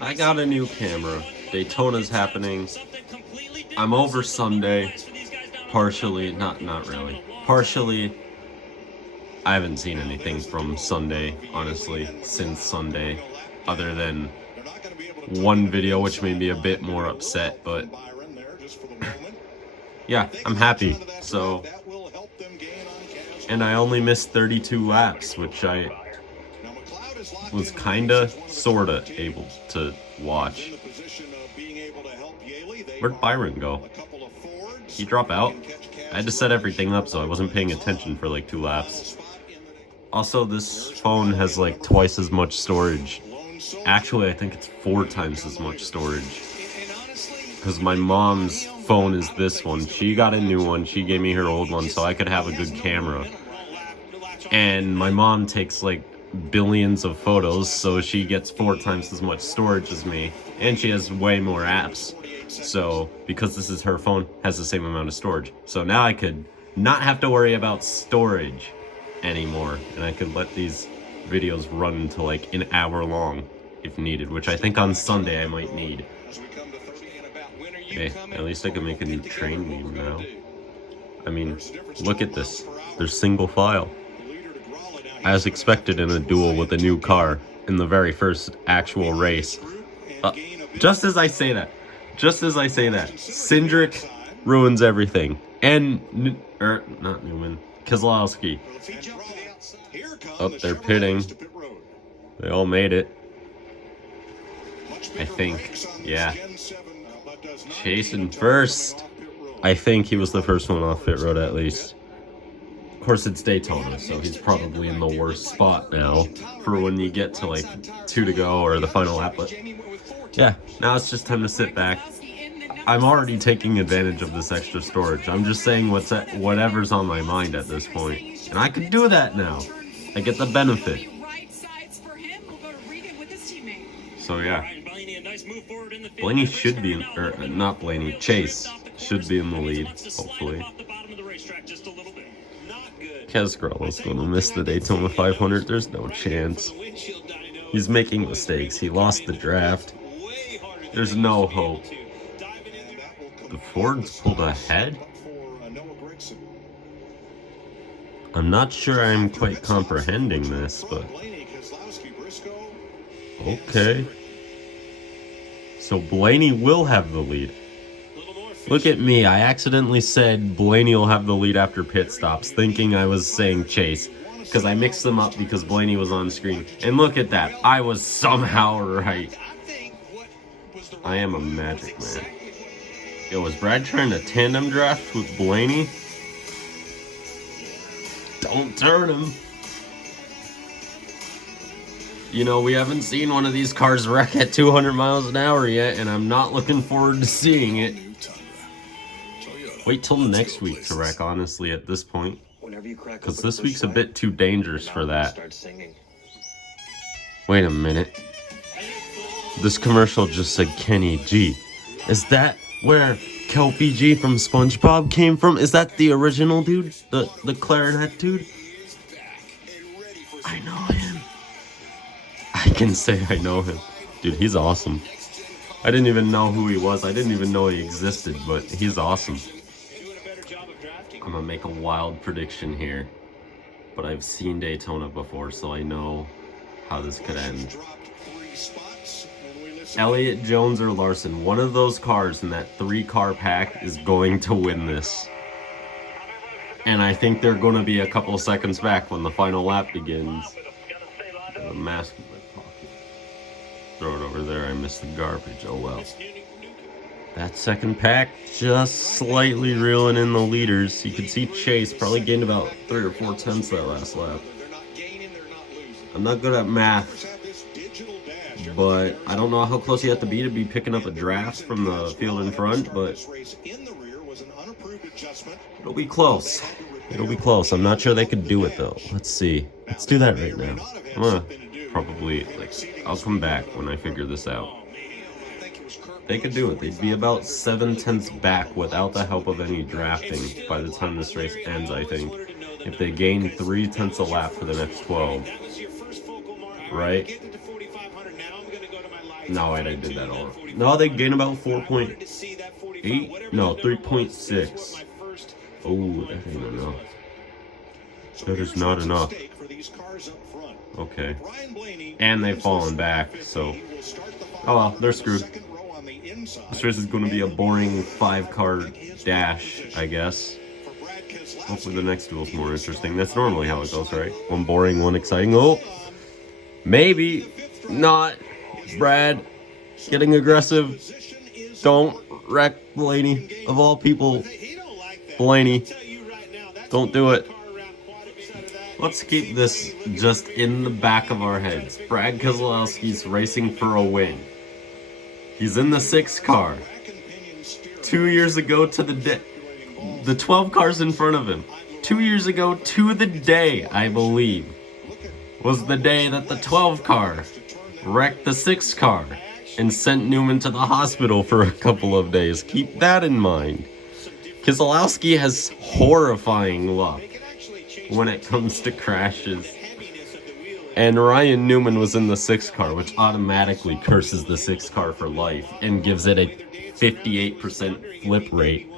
I got a new camera. Daytona's happening. I'm over Sunday. Partially, not really. Partially, I haven't seen anything from Sunday, honestly, since Sunday, other than one video which made me a bit more upset, but yeah, I'm happy. So, and I only missed 32 laps, which I was kinda, sorta able to watch. Where'd Byron go? He drop out? I had to set everything up so I wasn't paying attention for like 2 laps. Also, this phone has like twice as much storage. Actually, I think it's 4 times as much storage. Because my mom's phone is this one. She got a new one. She gave me her old one so I could have a good camera. And my mom takes like billions of photos, so she gets 4 times as much storage as me. And she has way more apps. So, because this is her phone, has the same amount of storage. So now I could not have to worry about storage anymore. And I could let these videos run to like an hour long if needed, which I think on Sunday I might need. Hey, at least I can make a new train meme now. I mean, look at this. They're single file. As expected in a duel with a new car in the very first actual race. Just as I say that, Cindric ruins everything. And, not Newman, Keselowski. Oh, they're pitting. They all made it. I think, yeah. Chasing first. I think he was the first one off pit road at least. Of course, it's Daytona, so he's probably in the worst spot now for when you get to like 2 to go or the final lap. But yeah, now it's just time to sit back. I'm already taking advantage of this extra storage. I'm just saying whatever's on my mind at this point. And I can do that now. I get the benefit. So yeah. Blaney should be in, or not Blaney, Chase should be in the lead, hopefully. Kesgrel's going to miss the Daytona 500. There's no chance. He's making mistakes. He lost the draft. There's no hope. The Fords pulled ahead? I'm not sure I'm quite comprehending this, but... Okay. So Blaney will have the lead. Look at me, I accidentally said Blaney will have the lead after pit stops, thinking I was saying Chase, because I mixed them up because Blaney was on screen. And look at that, I was somehow right. I am a magic man. Yo, was Brad trying to tandem draft with Blaney? Don't turn him. You know, we haven't seen one of these cars wreck at 200 miles an hour yet, and I'm not looking forward to seeing it. Wait till next week to wreck, honestly, at this point. Because this week's a bit too dangerous for that. Wait a minute. This commercial just said Kenny G. Is that where Kelpie G from SpongeBob came from? Is that the original dude? The clarinet dude? I know him. I can say I know him. Dude, he's awesome. I didn't even know who he was. I didn't even know he existed, but he's awesome. I'm gonna make a wild prediction here. But I've seen Daytona before, so I know how this could end. Elliott, Jones, or Larson, one of those cars in that 3-car pack is going to win this. And I think they're going to be a couple seconds back when the final lap begins. The mask in my pocket. Throw it over there, I missed the garbage, oh well. That second pack just slightly reeling in the leaders. You can see Chase probably gained about 3 or 4 tenths that last lap. I'm not good at math, but I don't know how close you have to be picking up a draft from the field in front, but it'll be close. It'll be close. I'm not sure they could do it though. Let's see. Let's do that right now. I'm gonna probably, I'll come back when I figure this out. They could do it. They'd be about 7 tenths back without the help of any drafting by the time this race ends, I think. If they gain 3 tenths a lap for the next 12. Right? No, wait, I did that all wrong. No, they gain about 4.8? No, 3.6. Oh, that ain't enough. That is not enough. Okay. And they've fallen back, so... Oh well, they're screwed. This race is going to be a boring 5-car dash, I guess. Hopefully the next duel's more interesting. That's normally how it goes, right? One boring, one exciting. Oh! Maybe not. Brad getting aggressive. Don't wreck Blaney. Of all people, Blaney. Don't do it. Let's keep this just in the back of our heads. Brad Keselowski's racing for a win. He's in the 6 car. 2 years ago to the day. The 12 cars in front of him. 2 years ago to the day, I believe, was the day that the 12 car wrecked the 6 car and sent Newman to the hospital for a couple of days. Keep that in mind. Keselowski has horrifying luck when it comes to crashes. And Ryan Newman was in the 6 car, which automatically curses the 6 car for life and gives it a 58% flip rate.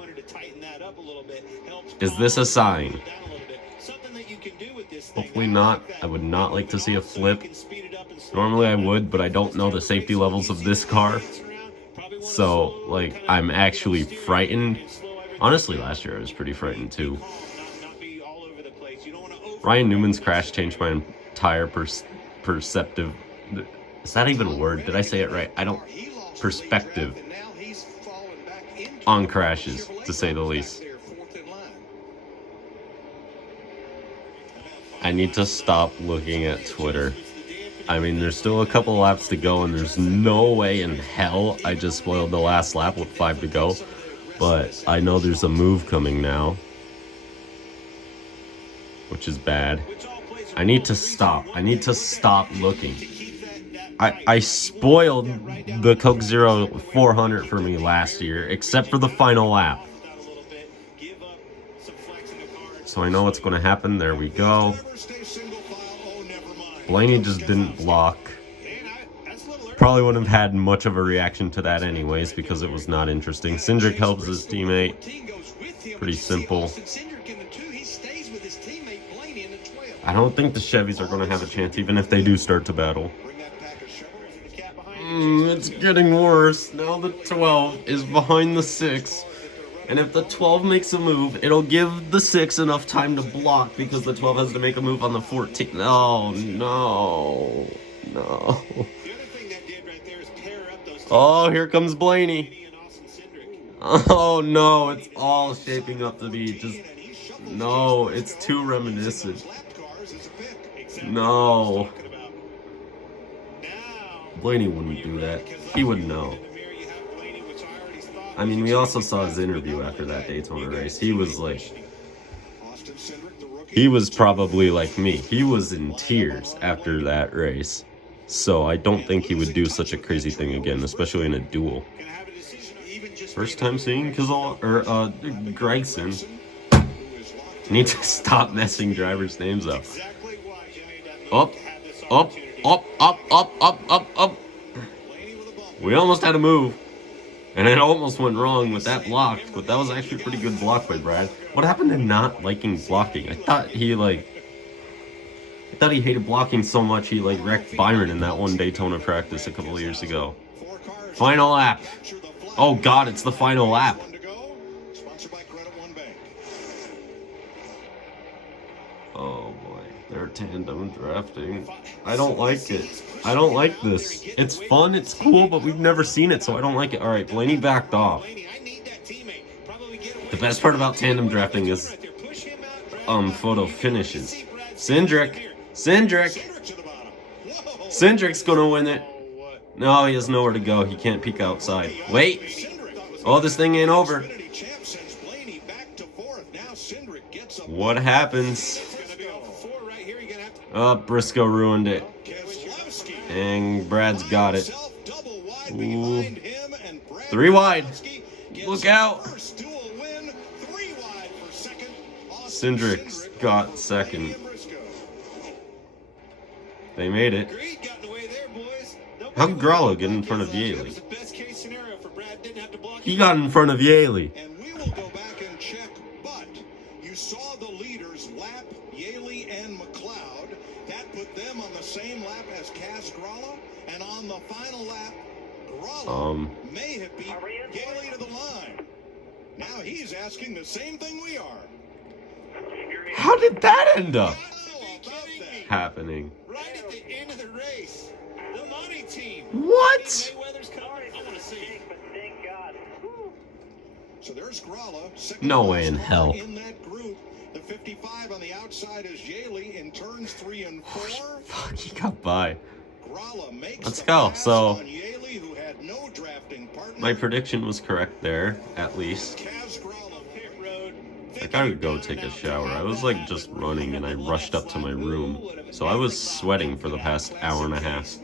Is this a sign? Hopefully not. I would not like to see a flip. Normally I would, but I don't know the safety levels of this car. So, like, I'm actually frightened. Honestly, last year I was pretty frightened too. Ryan Newman's crash changed my entire perceptive... Is that even a word? Did I say it right? I don't... Perspective on crashes, to say the least. I need to stop looking at Twitter. I mean, there's still a couple laps to go, and there's no way in hell I just spoiled the last lap with 5 to go. But I know there's a move coming now, which is bad. I need to stop. I need to stop looking. I spoiled the Coke Zero 400 for me last year, except for the final lap. So I know what's going to happen. There we go. Blaney just didn't block. Probably wouldn't have had much of a reaction to that anyways, because it was not interesting. Cindric helps his teammate. Pretty simple. I don't think the Chevys are going to have a chance, even if they do start to battle. It's getting worse. Now the 12 is behind the 6. And if the 12 makes a move, it'll give the 6 enough time to block, because the 12 has to make a move on the 14. Oh, no. No. Oh, here comes Blaney. Oh, no. It's all shaping up to be just... No, it's too reminiscent. No. Blaney wouldn't do that. He would know. I mean, we also saw his interview after that Daytona race. He was like... He was probably like me. He was in tears after that race. So I don't think he would do such a crazy thing again, especially in a duel. First time seeing Gregson. Need to stop messing drivers' names up. Up, up, up, up, up, up, up, up. We almost had a move. And it almost went wrong with that block, but that was actually a pretty good block by Brad. What happened to not liking blocking? I thought he hated blocking so much he wrecked Byron in that one Daytona practice a couple of years ago. Final lap. Oh god, it's the final lap. Oh boy, they're tandem drafting. I don't like it. I don't like this. It's fun, it's cool, but we've never seen it, so I don't like it. Alright, Blaney backed off. The best part about tandem drafting is photo finishes. Cindric's gonna win it. No, he has nowhere to go. He can't peek outside. Wait! Oh, this thing ain't over. What happens? Oh, Briscoe ruined it. And Brad's got it. Ooh. 3 wide. Look out. Cindric's got second. They made it. How did Gralla get in front of Yaley? He got in front of Yaley. And we will go back and check, but you saw the leaders lap Yaley and McLeod. That put them on the same lap as Cass Gralla, and on the final lap, Gralla may have beat Yaley to the line. Now he's asking the same thing we are. How did that end up happening? Right at the end of the race, the money team. What? So there's Gralla, no way in hell. In that group, the 55 on the outside is Yaley in turns 3 and 4. Fuck, he got by. Gralla makes Let's go. So on Yaley, who had no drafting partner. my prediction was correct there, at least. I gotta go take a shower. I was like just running and I rushed up to my room. So I was sweating for the past hour and a half.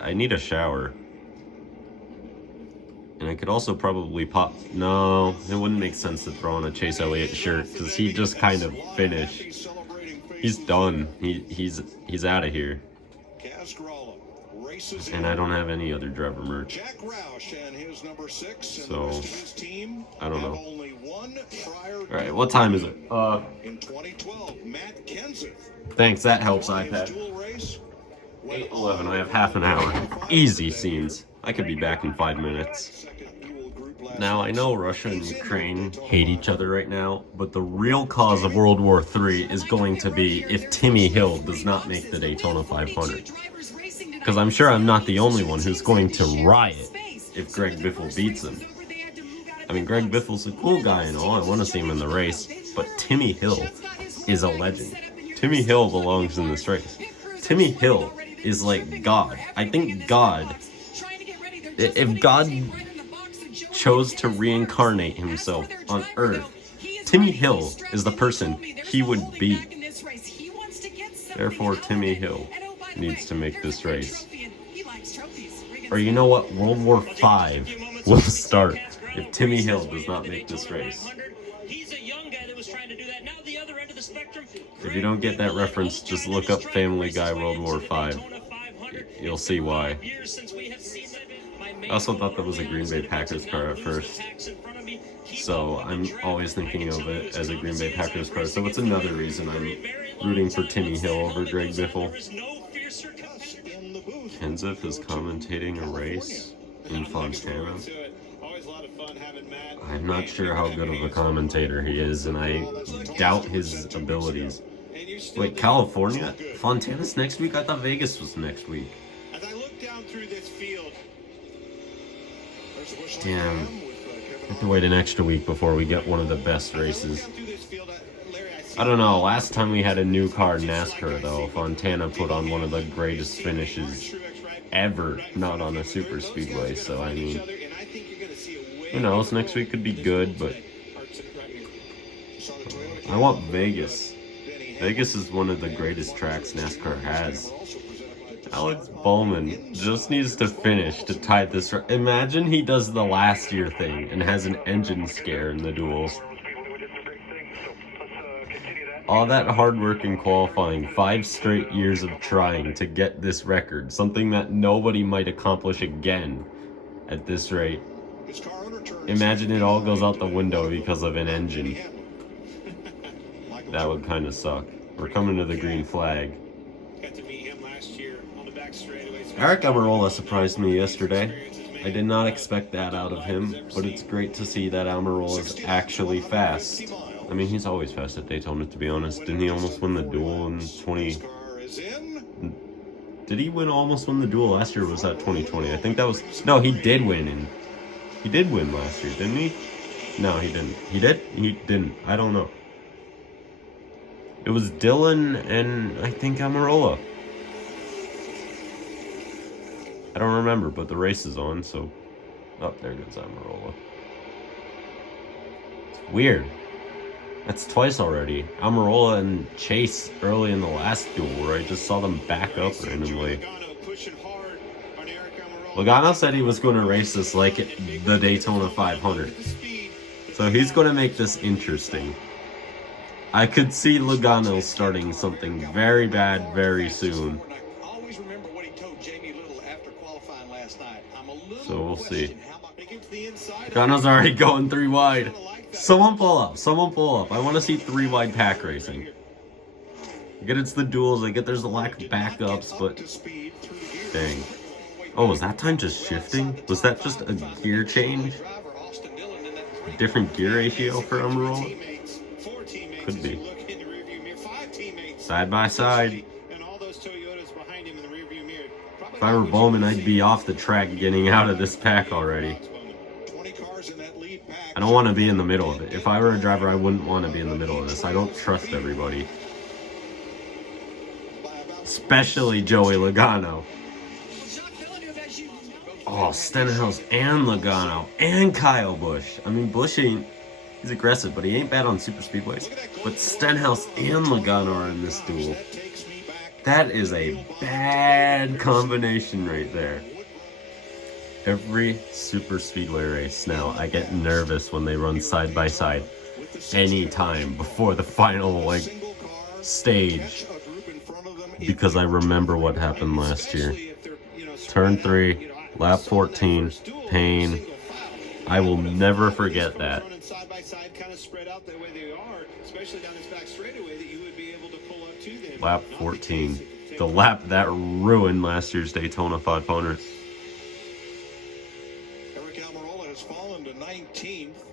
I need a shower. And I could also probably pop... No, it wouldn't make sense to throw on a Chase Elliott shirt because he just kind of finished. He's done. He's out of here. And I don't have any other driver merch. So, I don't know. Alright, what time is it? Thanks, that helps, iPad. 8:11, I have half an hour. Easy scenes. I could be back in 5 minutes. Now, I know Russia and Ukraine hate each other right now, but the real cause of World War III is going to be if Timmy Hill does not make the Daytona 500. Because I'm sure I'm not the only one who's going to riot if Greg Biffle beats him. I mean, Greg Biffle's a cool guy and all, I want to see him in the race, but Timmy Hill is a legend. Timmy Hill belongs in this race. Timmy Hill is like God. I think God, if God chose to reincarnate himself on Earth, Timmy Hill is the person he would be. Therefore, Timmy Hill needs to make this race. Or you know what? World War V will start if Timmy Hill does not make this race. If you don't get that reference, just look up Family Guy World War V. You'll see why. I also thought that was a Green Bay Packers car at first. So I'm always thinking of it as a Green Bay Packers car. So it's another reason I'm rooting for Timmy Hill over Greg Biffle. Kenseth is commentating a race in Fontana. I'm not sure how good of a commentator he is, and I doubt his abilities. Wait, California? Fontana's next week? I thought Vegas was next week. Damn. I have to wait an extra week before we get one of the best races. I don't know, last time we had a new car in NASCAR though, Fontana put on one of the greatest finishes ever, not on a super speedway, so I mean, who knows, next week could be good, but I want Vegas. Vegas is one of the greatest tracks NASCAR has. Alex Bowman just needs to finish to tie this. Imagine he does the last year thing and has an engine scare in the duels. All that hard work in qualifying, 5 straight years of trying to get this record, something that nobody might accomplish again at this rate. Imagine it all goes out the window because of an engine. That would kind of suck. We're coming to the green flag. Eric Almirola surprised me yesterday. I did not expect that out of him, but it's great to see that Almirola is actually fast. I mean, he's always fast at Daytona, to be honest. Didn't he almost win the duel in 20... Did he almost win the duel last year, or was that 2020? I think that was... No, he did win. He did win last year, didn't he? No, he didn't. He did? He didn't. I don't know. It was Dylan and I think Almirola. I don't remember, but the race is on, so... Oh, there goes Almirola. It's weird. That's twice already. Almirola and Chase early in the last duel, where I just saw them back up randomly. Logano said he was going to race this like the Daytona 500. So he's going to make this interesting. I could see Logano starting something very bad very soon. qualifying last night. I'm a little So we'll see. inside. Logano's already going 3 wide. Someone pull up. Someone pull up. I want to see 3 wide pack racing. I get it's the duels. I get there's a lack of backups, but dang. Oh, was that time just shifting? Was that just a gear change? A different gear ratio for Emerald? Could be. Side by side. If I were Bowman, I'd be off the track getting out of this pack already. I don't want to be in the middle of it. If I were a driver, I wouldn't want to be in the middle of this. I don't trust everybody. Especially Joey Logano. Oh, Stenhouse and Logano and Kyle Busch. I mean, Busch ain't... He's aggressive, but he ain't bad on super speedways. But Stenhouse and Logano are in this duel. That is a bad combination right there. Every super speedway race now, I get nervous when they run side by side. Anytime before the final stage, because I remember what happened last year. Turn 3, lap 14, pain. I will never forget that. Lap 14. The lap that ruined last year's Daytona 500.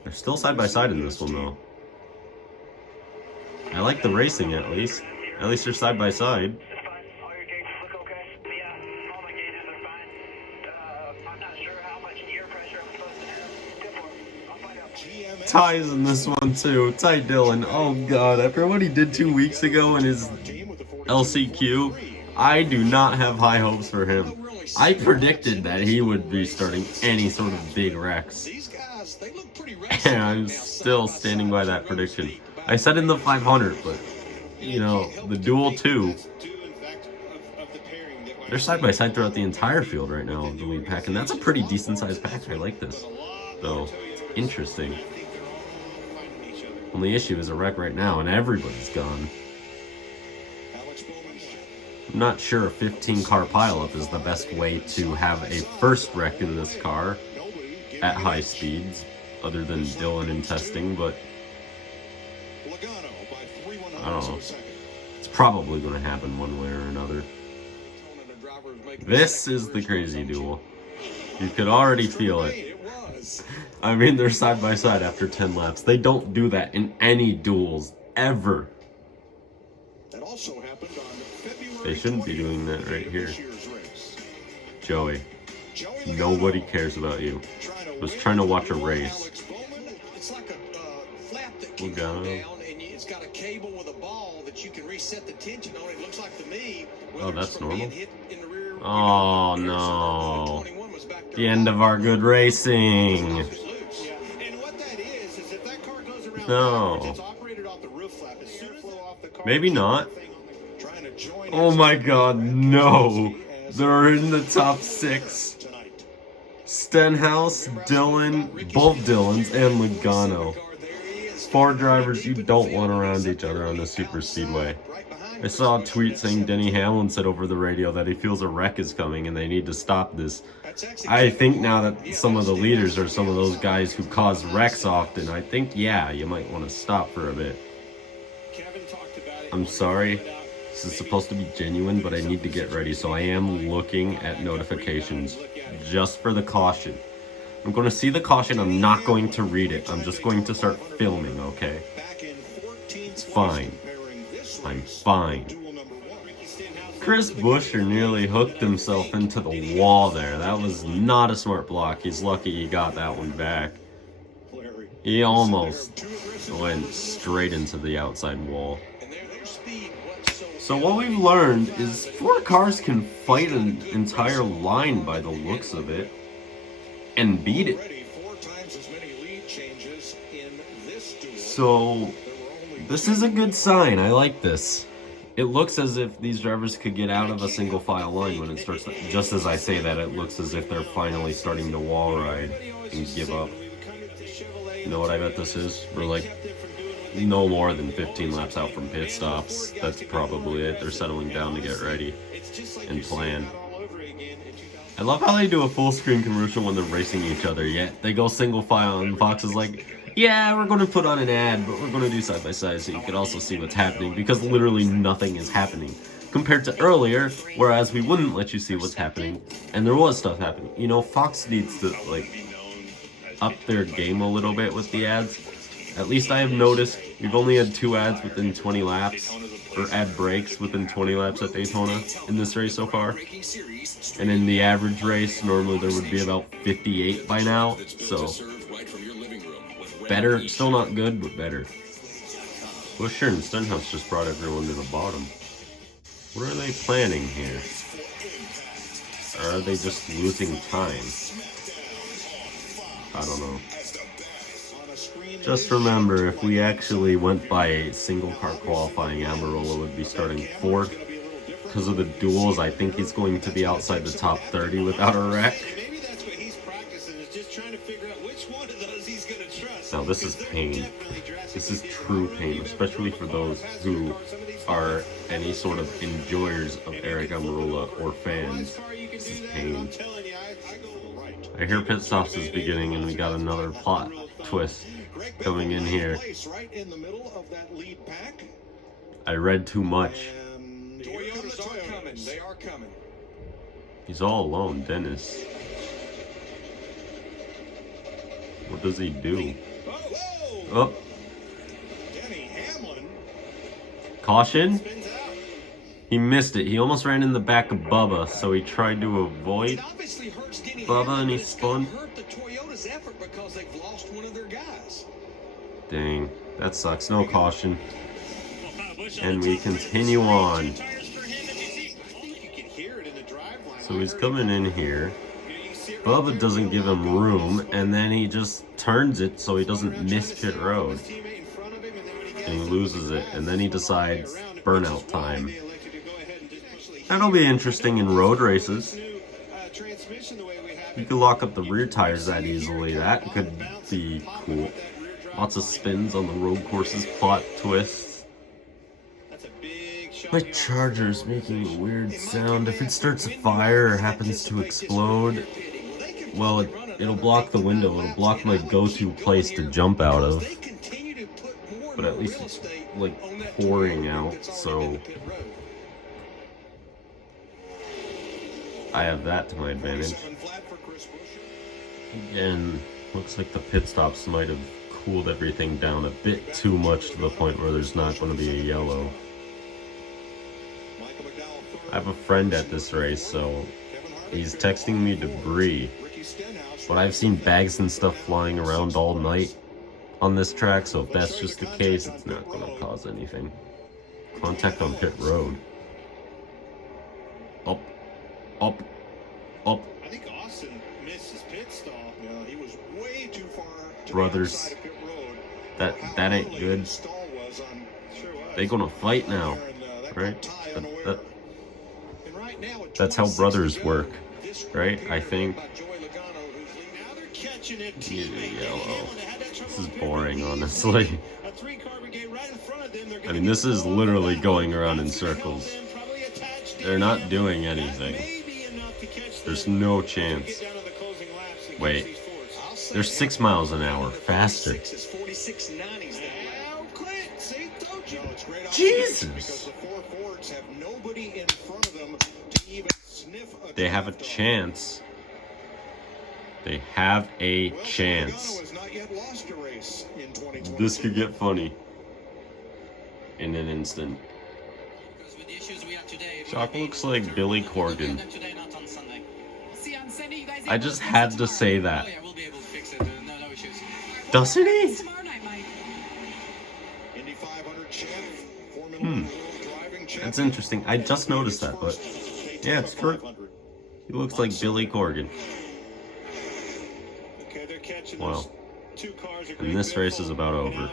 They're still side by side in this one though. I like the racing at least. At least they're side by side. Ty's in this one too. Ty Dillon. Oh god, after what he did 2 weeks ago in his LCQ, I do not have high hopes for him. I predicted that he would be starting any sort of big wrecks. And I'm still standing by that prediction. I said in the 500, but, you know, the duel 2, they're side by side throughout the entire field right now of the lead pack, and that's a pretty decent sized pack. I like this. So, interesting. Only issue is a wreck right now, and everybody's gone. I'm not sure a 15-car pileup is the best way to have a first wreck in this car at high speeds, other than Dillon in testing, but I don't know. It's probably going to happen one way or another. This is the crazy duel. You could already feel it. I mean, they're side by side after 10 laps. They don't do that in any duels, ever. They shouldn't be doing that right here. Joey, nobody cares about you. I was trying to watch a race. Logano. Oh, that's normal. Oh no. The end of our good racing. No. Maybe not. Oh my god, no. They're in the top 6. Stenhouse, Dillon, both Dillons, and Logano. 4 drivers you don't want around each other on the super speedway. I saw a tweet saying Denny Hamlin said over the radio that he feels a wreck is coming and they need to stop this. I think now that some of the leaders are some of those guys who cause wrecks often, I think, yeah, you might want to stop for a bit. I'm sorry. This is supposed to be genuine, but I need to get ready, so I am looking at notifications just for the caution. I'm going to see the caution. I'm not going to read it. I'm just going to start filming, okay? It's fine. I'm fine. Chris Buescher nearly hooked himself into the wall there. That was not a smart block. He's lucky he got that one back. He almost went straight into the outside wall. So what we've learned is 4 cars can fight an entire line by the looks of it and beat it. So this is a good sign. I like this. It looks as if these drivers could get out of a single file line when it starts. Just as I say that, it looks as if they're finally starting to wall ride and give up. You know what I bet this is? We're like no more than 15 laps out from pit stops. That's probably it. They're settling down to get ready and plan. I love how they do a full screen commercial when they're racing each other, yet they go single file and Fox is like, yeah, we're going to put on an ad, but we're going to do side by side so you can also see what's happening, because literally nothing is happening. Compared to earlier, whereas we wouldn't let you see what's happening, and there was stuff happening. You know, Fox needs to, like, up their game a little bit with the ads. At least I have noticed we've only had 2 ads within 20 laps, or ad breaks within 20 laps at Daytona in this race so far. And in the average race, normally there would be about 58 by now, so better, still not good, but better. Busher and Stenhouse just brought everyone to the bottom. What are they planning here? Or are they just losing time? I don't know. Just remember, if we actually went by a single car qualifying, Amarola would be starting 4th. Because of the duels, I think he's going to be outside the top 30 without a wreck. Now this is pain. This is true pain, especially for those who are any sort of enjoyers of Eric Amarola or fans. This is pain. I hear pit stops is beginning and we got another plot twist coming in here. I read too much. He's all alone, Dennis. What does he do? Oh. Caution? He missed it. He almost ran in the back of Bubba, so he tried to avoid Bubba and he spun. Dang, that sucks. No caution. And we continue on. So he's coming in here. Bubba doesn't give him room, and then he just turns it so he doesn't miss pit road. And he loses it, and then he decides burnout time. That'll be interesting in road races. You could lock up the rear tires that easily. That could be cool. Lots of spins on the road courses, plot twists. My charger's making a weird sound. If it starts a fire or happens to explode, well, it'll block the window. It'll block my go-to place to jump out of. But at least it's like pouring out, so I have that to my advantage. And looks like the pit stops might have cooled everything down a bit too much to the point where there's not going to be a yellow. I have a friend at this race, so he's texting me debris. But I've seen bags and stuff flying around all night on this track, so if that's just the case, it's not going to cause anything. Contact on pit road. Up. Up. Up. I think Austin missed his pit stop. He was way too far to Brothers, that ain't good. They gonna fight now, right? That's how brothers work, right? I think. Yellow. This is boring, honestly. I mean, this is literally going around in circles. They're not doing anything. There's no chance. Wait. They're 6 miles an hour faster. Jesus! They have a chance. They have a chance. This could get funny in an instant. Shock looks like Billy Corgan. I just had to say that. Doesn't he? That's interesting. I just noticed that, but yeah, it's true. He looks like Billy Corgan. Wow. And this race is about over.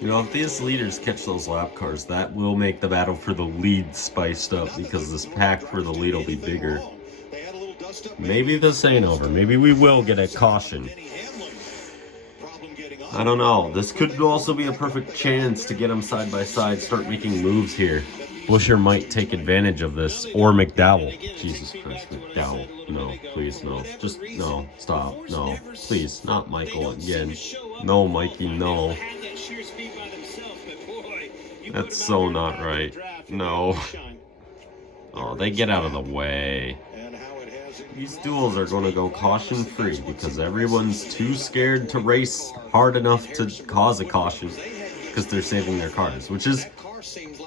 You know, if these leaders catch those lap cars, that will make the battle for the lead spiced up, because this pack for the lead will be bigger. Maybe this ain't over. Maybe we will get a caution. I don't know. This could also be a perfect chance to get them side by side, start making moves here. Busher might take advantage of this, or McDowell. Jesus Christ, McDowell. No, please, no. Just, no, stop, no. Please, not Michael again. No, Mikey, no. That's so not right. No. Oh, they get out of the way. These duels are going to go caution-free because everyone's too scared to race hard enough to cause a caution because they're saving their cars, which is,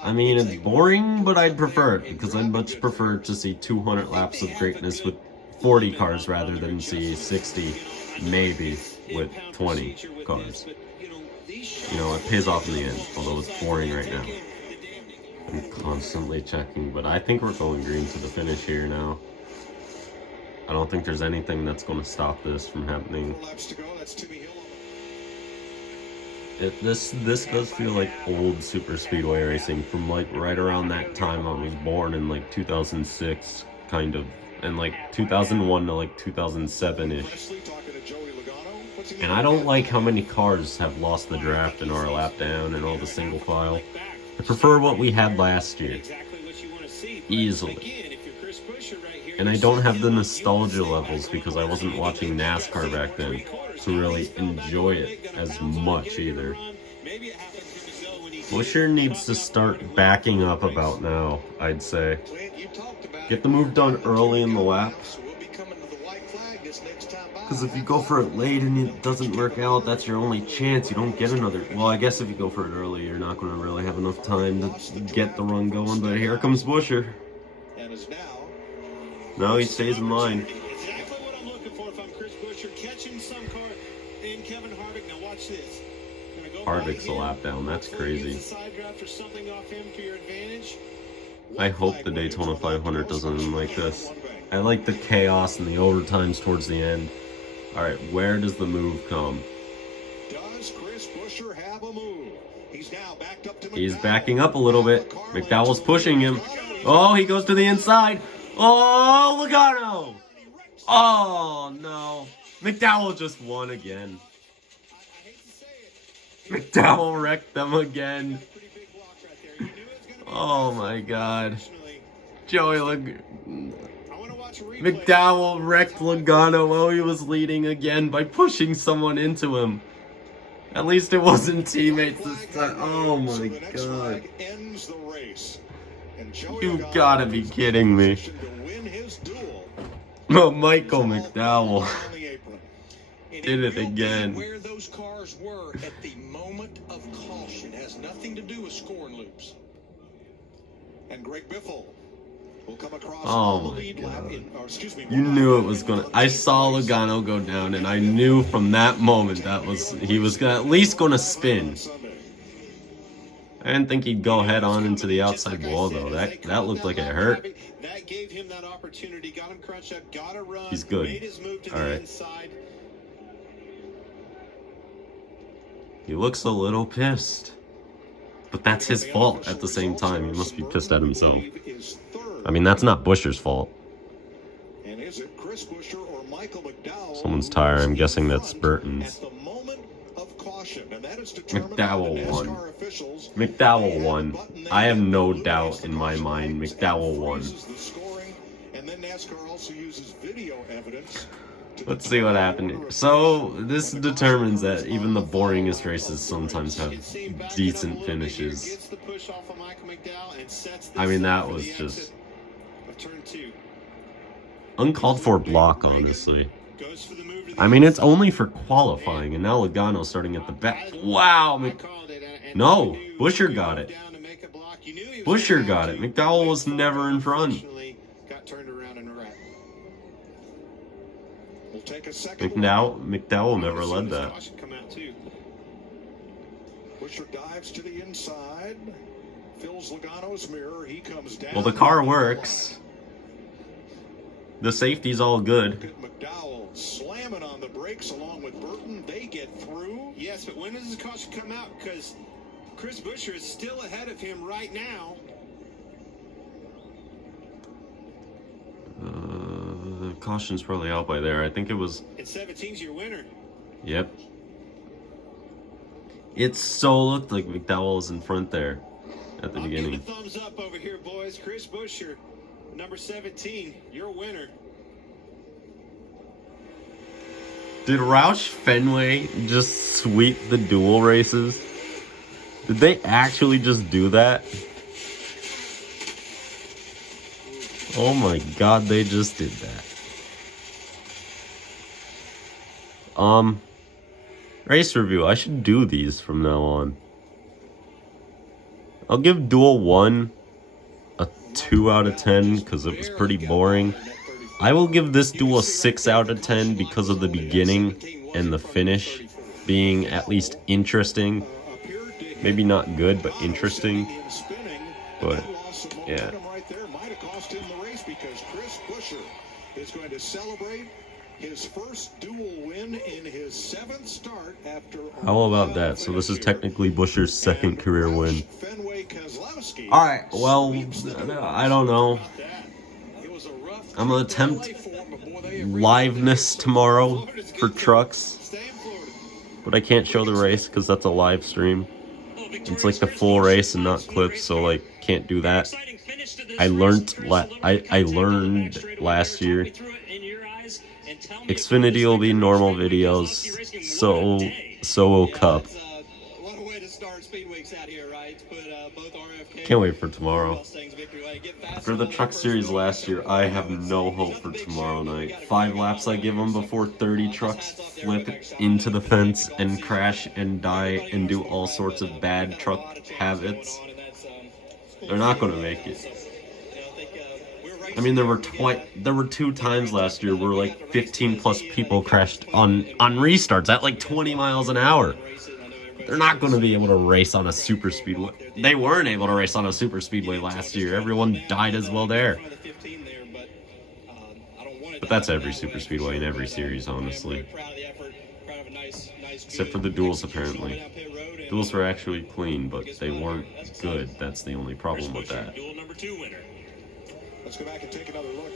I mean, it's boring, but I'd prefer it because I'd much prefer to see 200 laps of greatness with 40 cars rather than see 60, maybe, with 20 cars. You know, it pays off in the end, although it's boring right now. I'm constantly checking, but I think we're going green to the finish here now. I don't think there's anything that's going to stop this from happening. This does feel like old super speedway racing from like right around that time I was born in like 2006, kind of, and like 2001 to like 2007-ish. And I don't like how many cars have lost the draft and are a lap down and all the single file. I prefer what we had last year, easily. And I don't have the nostalgia levels because I wasn't watching NASCAR back then to really enjoy it as much either. Busher needs to start backing up about now, I'd say. Get the move done early in the lap. Because if you go for it late and it doesn't work out, that's your only chance. You don't get another... Well, I guess if you go for it early, you're not going to really have enough time to get the run going. But here comes Busher. No, he stays in line. Exactly what I'm looking for if I'm Chris Busher, catching some car in Kevin Harvick. Now watch this. Harvick's a lap down. That's crazy. I hope the Daytona 500 doesn't end like this. I like the chaos and the overtimes towards the end. Alright, where does the move come? Does Chris Busher have a move? He's now backed up to McDowell. He's backing up a little bit. McDowell's pushing him. Oh, he goes to the inside. Oh, Logano! Oh, no. McDowell just won again. McDowell wrecked them again. Oh, my God. McDowell wrecked Logano while he was leading again by pushing someone into him. At least it wasn't teammates this time. Oh, my God. You gotta be kidding me. Oh, Michael McDowell did it again. Where those cars were at the moment of caution has nothing to do with scoring loops. And Greg Biffle will come across. Oh my God! You knew it was gonna. I saw Logano go down, and I knew from that moment he was at least gonna spin. I didn't think he'd go head on into the outside wall though. That looked like it hurt. That gave him that opportunity. Got him crunched up. Got a run. He's good. Made his move to All the right. inside. He looks a little pissed, but that's his fault at the same time. He must be pissed at himself. I mean, that's not Busher's fault. And is it Chris Busher or Michael McDowell? Someone's tire. I'm guessing that's Burton's. At the moment of caution, and that is McDowell won. McDowell won. I have no doubt in my mind. McDowell won. And then NASCAR also uses video evidence. Let's see what happened here. So, this determines that even the boringest races sometimes have decent finishes. I mean, that was just uncalled for block, honestly. I mean, it's only for qualifying, and now Logano's starting at the back. Wow! No! Busher got it. Busher got it. McDowell was never in front. McDowell never led that. Busher dives to the inside, fills Logano's mirror. He comes down. Well, the car works. The safety's all good. McDowell slamming on the brakes along with Burton. They get through. Yes, but when does this caution come out? Because Chris Busher is still ahead of him right now. The caution's probably out by there. I think it was... And 17's your winner. Yep. It so looked like McDowell was in front there. at the I'm beginning. giving a thumbs up over here, boys. Chris Buescher, number 17, your winner. Did Roush Fenway just sweep the duel races? Did they actually just do that? Oh my god, they just did that. Race review. I should do these from now on. I'll give Duel 1 a 2 out of 10 because it was pretty boring. I will give this duel a 6 out of 10 because of the beginning and the finish being at least interesting. Maybe not good, but interesting. But, yeah. Is going to celebrate his first dual win in his 7th start after. How about that? So this is technically Buescher's 2nd career win. Alright, well, I don't know. I'm gonna attempt liveness tomorrow for trucks, but I can't show the race because that's a live stream. It's like the full race and not clips, so like can't do that. I learned last year. Xfinity will be normal videos, so will Cup. Can't wait for tomorrow. For the truck series last year, I have no hope for tomorrow night. 5 laps I give them before 30 trucks flip into the fence and crash and die and do all sorts of bad truck habits. They're not going to make it. I mean, there were 2 times last year where like 15 plus people crashed on restarts at like 20 miles an hour. They're not going to be able to race on a super speedway. They weren't able to race on a super speedway last year. Everyone died as well there. But that's every super speedway in every series, honestly. Except for the duels, apparently. Duels were actually clean, but they weren't good. That's the only problem with that. Let's go back and take another look.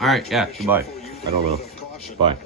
Alright, yeah, goodbye. I don't know. Bye.